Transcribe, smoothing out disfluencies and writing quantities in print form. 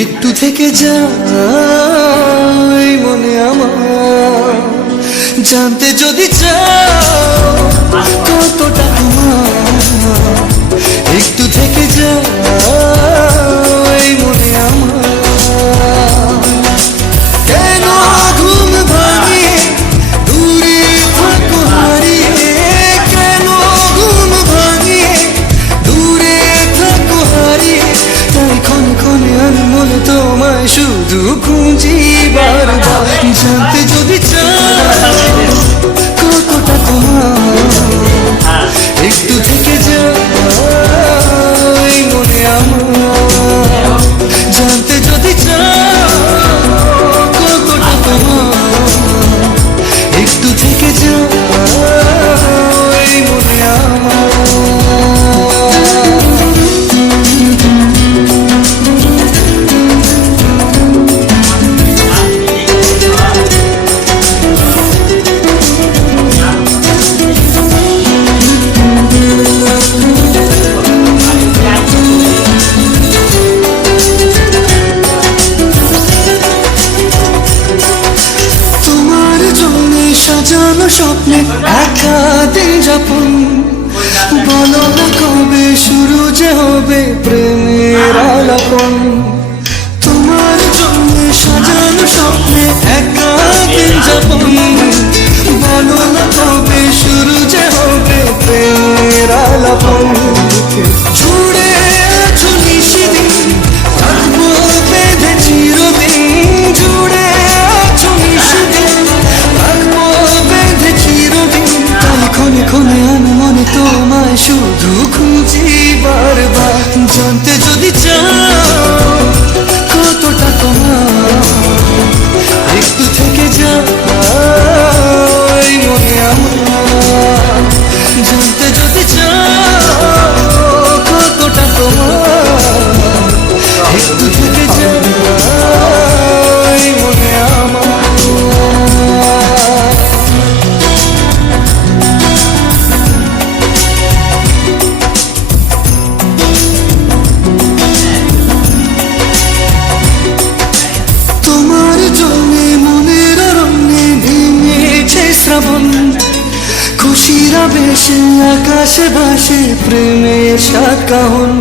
একটু থেকে যাই মনে আমার, জানতে যদি চাও কতটা তোমার। একটু থেকে যাই মনে আমার, কেন ঘুম ভাঙিয়ে দূরে থাকো হারিয়ে, কেন ঘুম ভাঙিয়ে দূরে থাকো হারিয়ে। তাই ক্ষণে ক্ষণে আমি মনে তোমায় শুধু খুঁজি বারবার, জানতে যদি চাও কতটা তোমার। একটু থেকে যাই মনে আমার, জানতে যদি চাও কতটা তোমার। একটু থেকে যাই মনে আমার। সাজানো স্বপ্নে একা দিন যাপন, বলো না কবে শুরু যে হবে প্রেমের আলাপন। তোমার জন্য সাজানো স্বপ্নে একা দিন যাপন, বলো না কবে শুরু যে হবে প্রেমের আলাপন। জুড়ে আছো নিশিদিন থাকবো বেঁধে চিরদিন, জুড়ে আছো নিশিদিন থাকবো বেঁধে চিরদিন। তাই ক্ষণে ক্ষণে আমি মনে তোমায় শুধু খুঁজি বারবার, জানতে যদি চাও কতটা তোমার। একটু থেকে যাই মনে আমার, জানতে যদি চাও কতটা তোমার। একটু থেকে যাই মনে আমার। তোমার জন্যে মনের রঙে ভেঙেছে শ্রাবণ, খুশির আবেশে আকাশে ভাসে প্রেমের সাত কাহন।